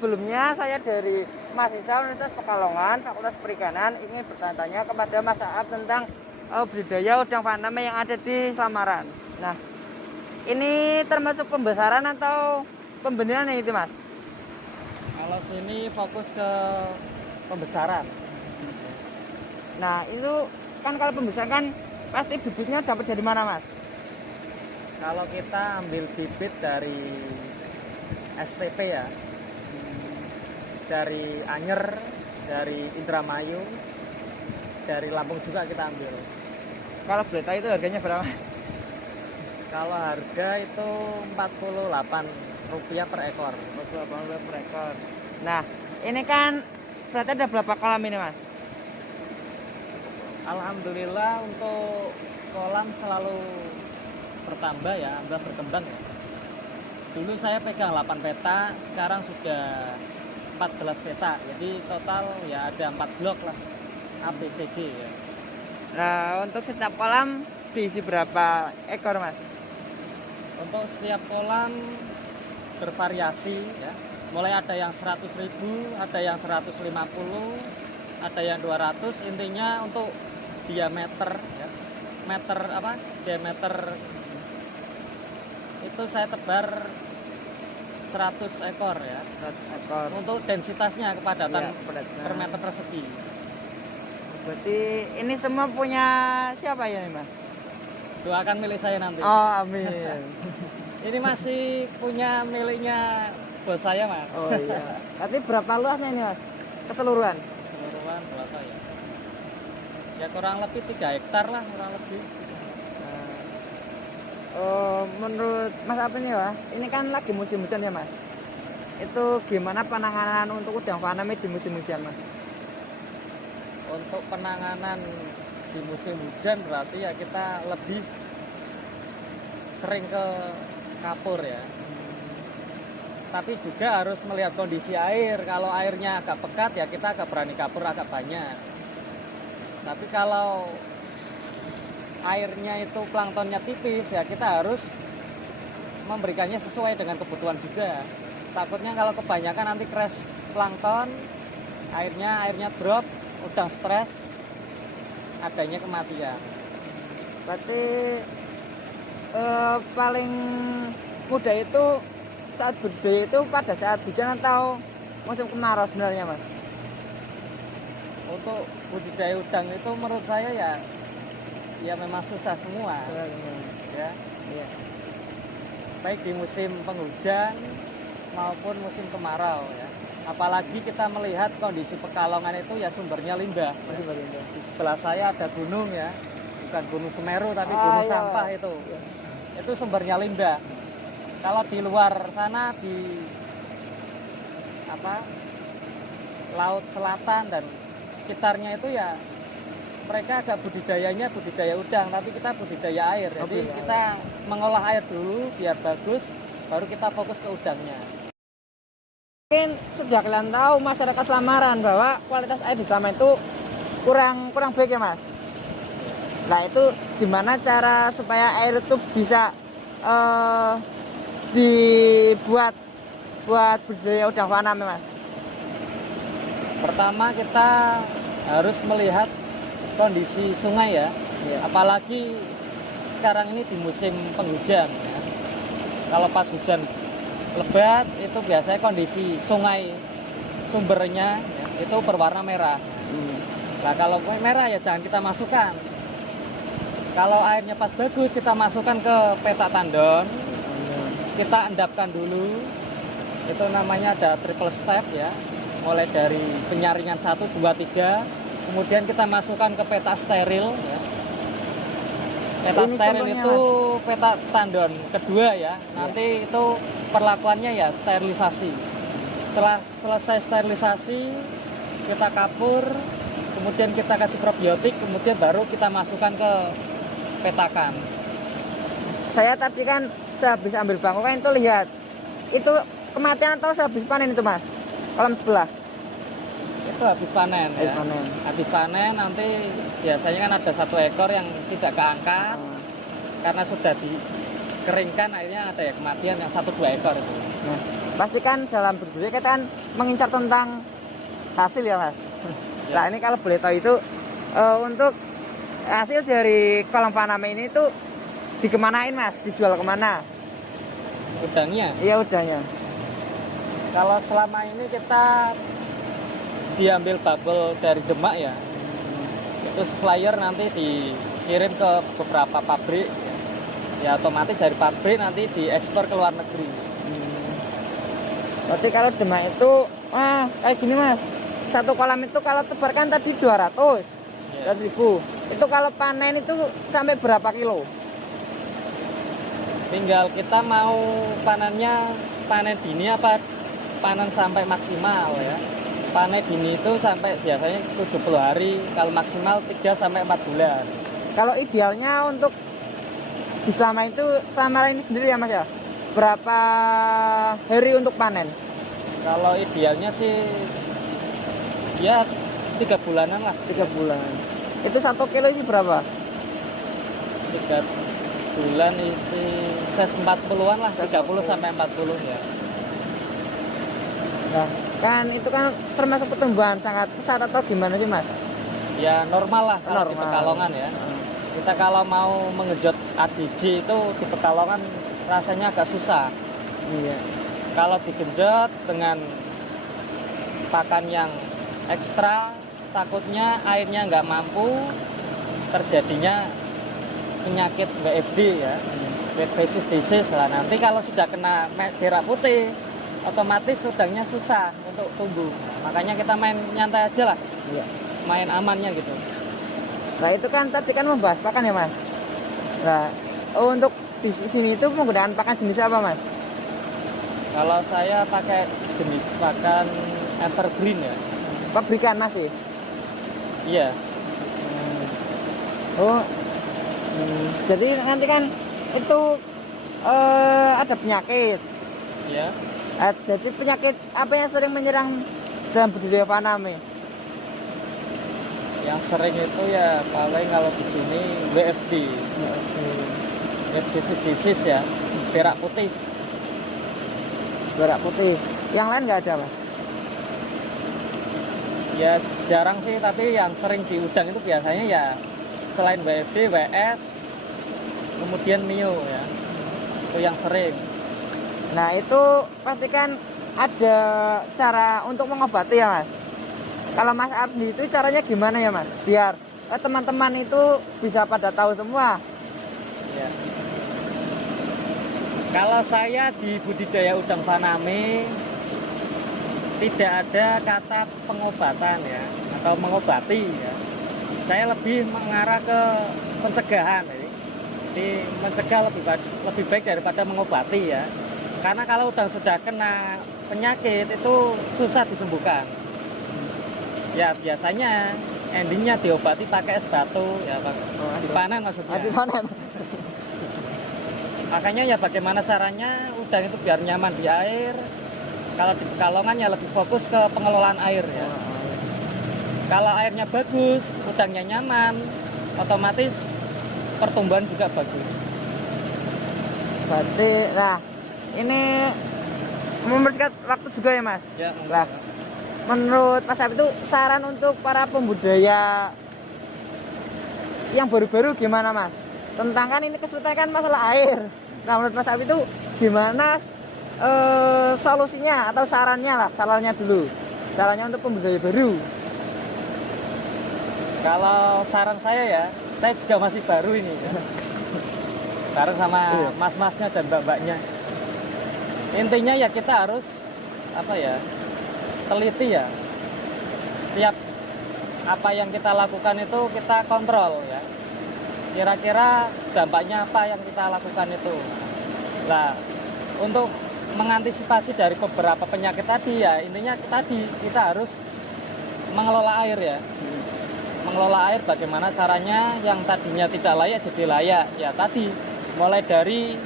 sebelumnya saya dari mahasiswa Universitas Pekalongan, Fakultas Perikanan ingin bertanya kepada Mas Aap tentang budidaya udang faname yang ada di Slamaran. Nah, ini termasuk pembesaran atau pembenihan itu, Mas? Kalau sini fokus ke pembesaran. Nah, itu kan kalau pembesaran kan pasti bibitnya dapat dari mana, Mas? Kalau kita ambil bibit dari STP ya, dari Anyer, dari Indramayu, dari Lampung juga kita ambil. Kalau boleh tahu itu harganya berapa? Kalau harga itu Rp48 per ekor. 48 per ekor. Nah, ini kan berarti ada berapa kolam ini, Mas? Alhamdulillah untuk kolam selalu bertambah ya, alhamdulillah berkembang ya. Dulu saya pegang 8 peta, sekarang sudah 14 peta. Jadi total ya ada 4 blok lah, ABCD ya. Nah, untuk setiap kolam diisi berapa ekor, Mas? Untuk setiap kolam bervariasi ya. Mulai ada yang 100.000, ada yang 150, ada yang 200. Intinya untuk diameter ya. Diameter itu saya tebar 100 ekor ya. 100 ekor. Untuk densitasnya kepadatan Ya, per meter persegi. Berarti ini semua punya siapa ya nih, Mas? Doakan milik saya nanti. Oh, amin. Ini masih punya miliknya bos saya, Mas. Oh iya. Tapi berapa luasnya ini, Mas? Keseluruhan? Keseluruhan berapa ya? Ya kurang lebih 3 hektar lah, kurang lebih. Nah, oh, menurut Mas apa nih, Wah? Ini kan lagi musim hujan ya, Mas? Itu gimana penanganan untuk udang faname di musim hujan, Mas? Untuk penanganan di musim hujan berarti ya kita lebih sering ke kapur ya. Tapi juga harus melihat kondisi air. Kalau airnya agak pekat ya kita agak berani kapur agak banyak. Tapi kalau airnya itu planktonnya tipis ya kita harus memberikannya sesuai dengan kebutuhan juga. Takutnya kalau kebanyakan nanti crash plankton, airnya drop, udang stres, adanya kematian. Berarti paling mudah itu saat budidaya itu pada saat hujan atau musim kemarau sebenarnya, Mas? Untuk budidaya udang itu menurut saya ya memang susah semua ya. Iya. Baik di musim penghujan maupun musim kemarau ya. Apalagi kita melihat kondisi Pekalongan itu ya sumbernya limbah. Di sebelah saya ada gunung ya, bukan Gunung Semeru tapi gunung iya. sampah itu. Iya. Itu sumbernya limbah. Kalau di luar sana di laut selatan dan sekitarnya itu ya mereka agak budidaya udang, tapi kita budidaya air. Jadi kita mengolah air dulu biar bagus, baru kita fokus ke udangnya. Mungkin sudah kalian tahu masyarakat Slamaran bahwa kualitas air di Slamaran itu kurang baik ya, Mas. Nah, itu gimana cara supaya air itu bisa dibuat buat budidaya udang faname, Mas? Pertama kita harus melihat kondisi sungai ya. Apalagi sekarang ini di musim penghujan ya. Kalau pas hujan lebat itu biasanya kondisi sungai sumbernya ya, itu berwarna merah. Nah kalau merah ya jangan kita masukkan. Kalau airnya pas bagus kita masukkan ke petak tandon, kita endapkan dulu. Itu namanya ada triple step ya, mulai dari penyaringan 1, 2, 3, kemudian kita masukkan ke peta steril ya. Peta Ini steril contohnya, itu peta tandon kedua ya. Nanti itu perlakuannya ya sterilisasi. Setelah selesai sterilisasi kita kapur, kemudian kita kasih probiotik, kemudian baru kita masukkan ke petakan. Saya tadi kan sehabis ambil bangku kan itu lihat itu kematian atau sehabis panen itu, Mas? Kolam sebelah. Itu habis panen ya. Habis panen nanti biasanya kan ada 1 ekor yang tidak keangkat karena sudah dikeringkan akhirnya ada ya kematian yang 1-2 ekor itu. Nah, pastikan dalam berbudidaya kita kan mengincar tentang hasil ya Mas. Nah ini kalau boleh tahu itu untuk hasil dari kolam Paname ini tuh dikemanain Mas? Dijual kemana? Udangnya. Iya udangnya. Kalau selama ini kita diambil bubble dari Demak ya, itu supplier nanti dikirim ke beberapa pabrik, ya otomatis dari pabrik nanti diekspor ke luar negeri. Berarti kalau Demak itu kayak gini Mas, satu kolam itu kalau tebar kan tadi 200 ribu, itu kalau panen itu sampai berapa kilo? Tinggal kita mau panennya panen dini apa panen sampai maksimal ya. Panen dini itu sampai biasanya 70 hari, kalau maksimal 3 sampai 4 bulan. Kalau idealnya untuk di selama ini sendiri ya Mas ya, berapa hari untuk panen? Kalau idealnya sih ya 3 bulanan lah. 3 bulan. Itu 1 kilo isi berapa? 3 bulan isi 40-an lah, 30 sampai 40 ya. Nah, kan itu kan termasuk pertumbuhan sangat pesat atau gimana sih Mas? Ya normal lah kalau di Normal. Pekalongan ya. Kita kalau mau mengejut ADG itu di Pekalongan rasanya agak susah. Iya. Kalau digenjot dengan pakan yang ekstra, takutnya airnya nggak mampu, terjadinya penyakit WFD ya, Wet Basis Disease lah. Nanti kalau sudah kena berak putih, otomatis udangnya susah untuk tumbuh. Makanya kita main nyantai aja lah, Iya. main amannya gitu. Nah itu kan tadi kan membahas pakan ya Mas. Nah untuk di sini itu penggunaan pakan jenis apa Mas? Kalau saya pakai jenis pakan evergreen ya. Pabrikan masih? Iya. Oh, jadi nanti kan itu ada penyakit. Iya. Jadi penyakit apa yang sering menyerang dalam budidaya Paname? Yang sering itu ya paling kalau di sini WFD, Wet Basis Disease ya, berak putih. Berak putih. Yang lain nggak ada Mas? Ya jarang sih, tapi yang sering di udang itu biasanya ya selain WFD, WS, kemudian Mio ya, itu yang sering. Nah itu pastikan ada cara untuk mengobati ya Mas. Kalau Mas Abdi itu caranya gimana ya Mas? Biar teman-teman itu bisa pada tahu semua. Ya. Kalau saya di budidaya udang Paname tidak ada kata pengobatan ya, atau mengobati ya. Saya lebih mengarah ke pencegahan ya. Jadi mencegah lebih baik daripada mengobati ya. Karena kalau udang sudah kena penyakit itu susah disembuhkan. Ya biasanya endingnya diobati pakai es batu ya, dipanen maksudnya. Dipanen. Makanya ya bagaimana caranya udang itu biar nyaman di air. Kalau di Pekalongan ya lebih fokus ke pengelolaan air ya. Kalau airnya bagus, udangnya nyaman, otomatis pertumbuhan juga bagus. Berarti, nah ini mempersingkat waktu juga ya Mas. Ya, Lah, menurut Mas Abdi itu saran untuk para pembudidaya yang baru-baru gimana Mas? Tentang kan ini kesulitan kan masalah air. Nah menurut Mas Abdi itu gimana solusinya atau sarannya lah, sarannya dulu. Sarannya untuk pembudidaya baru. Kalau saran saya ya, saya juga masih baru ini ya. Bareng sama mas-masnya dan mbak-mbaknya. Intinya ya kita harus apa ya, teliti ya. Setiap apa yang kita lakukan itu kita kontrol ya. Kira-kira dampaknya apa yang kita lakukan itu. Nah, untuk mengantisipasi dari beberapa penyakit tadi ya, intinya tadi kita harus mengelola air ya. Mengelola air bagaimana caranya yang tadinya tidak layak jadi layak ya, tadi mulai dari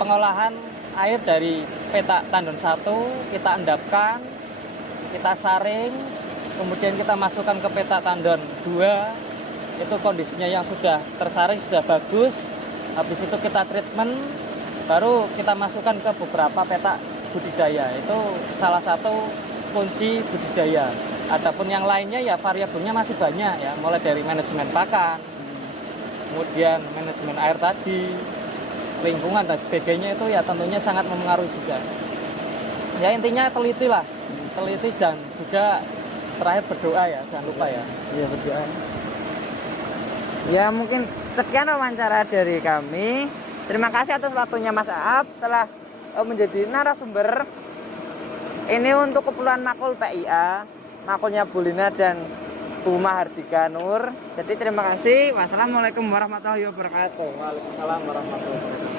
pengolahan air dari petak tandon 1 kita endapkan, kita saring, kemudian kita masukkan ke petak tandon 2, itu kondisinya yang sudah tersaring sudah bagus. Habis itu kita treatment, baru kita masukkan ke beberapa petak budidaya. Itu salah satu kunci budidaya. Adapun yang lainnya ya variabelnya masih banyak ya, mulai dari manajemen pakan, kemudian manajemen air tadi, lingkungan dan sebagainya itu ya tentunya sangat mempengaruhi juga. Ya intinya teliti lah, teliti dan juga terakhir berdoa ya, jangan lupa ya. Iya, berdoa. Ya mungkin sekian wawancara dari kami. Terima kasih atas waktunya Mas Aap telah menjadi narasumber. Ini untuk keperluan makul PIA, makulnya Bu Lina dan Bu Mahardika Nur. Jadi terima kasih. Wassalamualaikum warahmatullahi wabarakatuh. Waalaikumsalam warahmatullahi wabarakatuh.